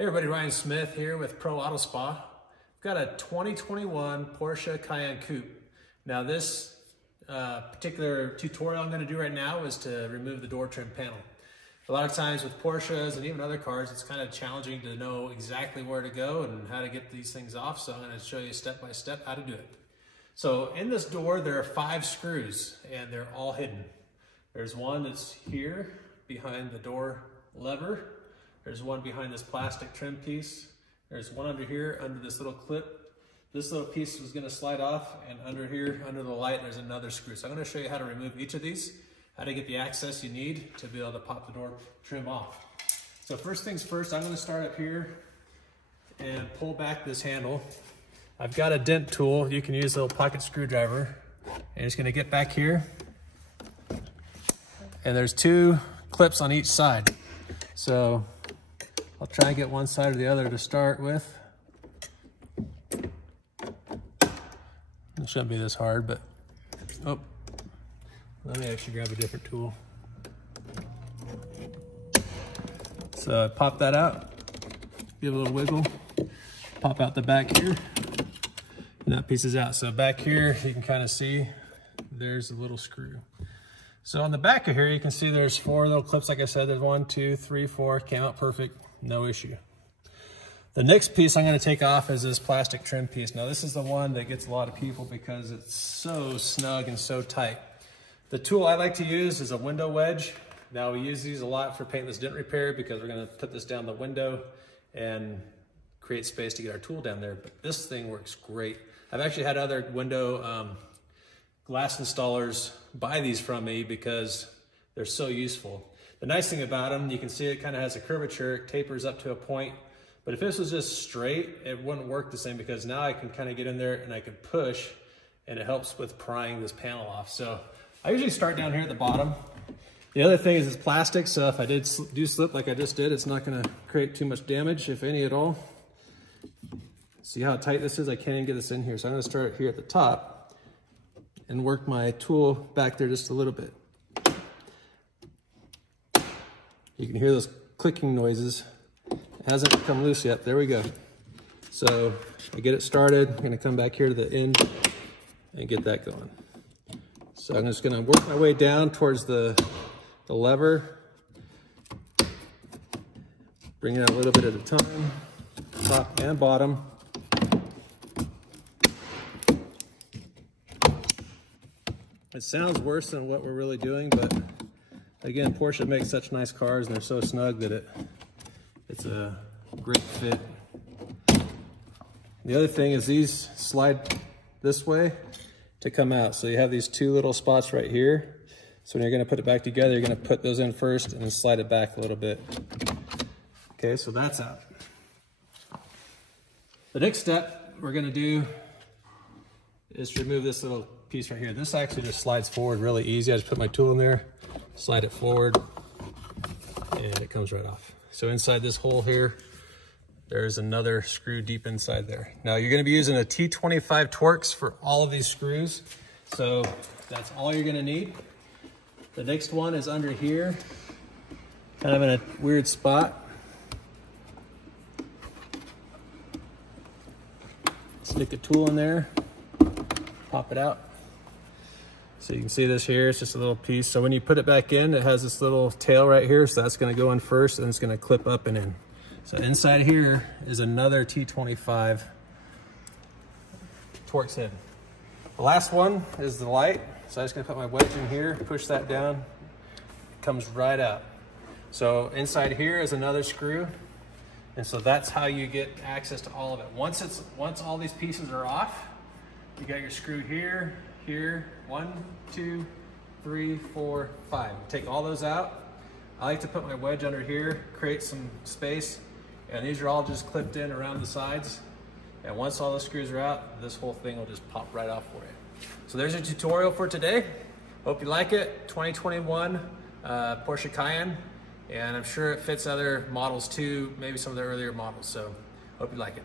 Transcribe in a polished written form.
Hey everybody, Ryan Smith here with Pro Auto Spa. I've got a 2021 Porsche Cayenne Coupe. Now this particular tutorial I'm going to do right now is to remove the door trim panel. A lot of times with Porsches and even other cars, it's kind of challenging to know exactly where to go and how to get these things off, so I'm going to show you step by step how to do it. So in this door there are 5 screws and they're all hidden. There's one that's here behind the door lever. There's one behind this plastic trim piece. There's one under here, under this little clip. This little piece is gonna slide off, and under here, under the light, there's another screw. So I'm gonna show you how to remove each of these, how to get the access you need to be able to pop the door trim off. So first things first, I'm gonna start up here and pull back this handle. I've got a dent tool. You can use a little pocket screwdriver. And it's gonna get back here. And there's 2 clips on each side. So I'll try and get one side or the other to start with. It shouldn't be this hard, but, oh, let me actually grab a different tool. So I pop that out, give it a little wiggle, pop out the back here, and that piece is out. So back here, you can kind of see there's a little screw. So on the back of here, you can see there's 4 little clips. Like I said, there's 1, 2, 3, 4, came out perfect. No issue. The next piece I'm going to take off is this plastic trim piece. Now this is the one that gets a lot of people because it's so snug and so tight. The tool I like to use is a window wedge. Now we use these a lot for paintless dent repair because we're going to put this down the window and create space to get our tool down there. But this thing works great. I've actually had other window glass installers buy these from me because they're so useful. The nice thing about them, you can see it kind of has a curvature, it tapers up to a point. But if this was just straight, it wouldn't work the same because now I can kind of get in there and I can push and it helps with prying this panel off. So I usually start down here at the bottom. The other thing is it's plastic, so if I do slip like I just did, it's not gonna create too much damage, if any at all. See how tight this is? I can't even get this in here. So I'm gonna start here at the top and work my tool back there just a little bit. You can hear those clicking noises. It hasn't come loose yet. There we go. So I get it started. I'm gonna come back here to the end and get that going. So I'm just gonna work my way down towards the lever. Bring it out a little bit at a time, top and bottom. It sounds worse than what we're really doing, but again, Porsche makes such nice cars and they're so snug that it's a great fit. The other thing is these slide this way to come out. So you have these 2 little spots right here. So when you're gonna put it back together, you're gonna put those in first and then slide it back a little bit. Okay, so that's out. The next step we're gonna do is to remove this little piece right here. This actually just slides forward really easy. I just put my tool in there, slide it forward, and it comes right off. So inside this hole here, there's another screw deep inside there. Now you're gonna be using a T25 Torx for all of these screws. So that's all you're gonna need. The next one is under here, kind of in a weird spot. Stick a tool in there, pop it out. So you can see this here, it's just a little piece. So when you put it back in, it has this little tail right here. So that's gonna go in first and it's gonna clip up and in. So inside here is another T25 Torx head. The last one is the light. So I'm just gonna put my wedge in here, push that down, it comes right out. So inside here is another screw. And so that's how you get access to all of it. Once all these pieces are off, you got your screw here, here, 1, 2, 3, 4, 5. Take all those out. I like to put my wedge under here, create some space, and these are all just clipped in around the sides. And once all the screws are out, this whole thing will just pop right off for you. So there's your tutorial for today. Hope you like it. 2021 Porsche Cayenne, and I'm sure it fits other models too, maybe some of the earlier models. So hope you like it.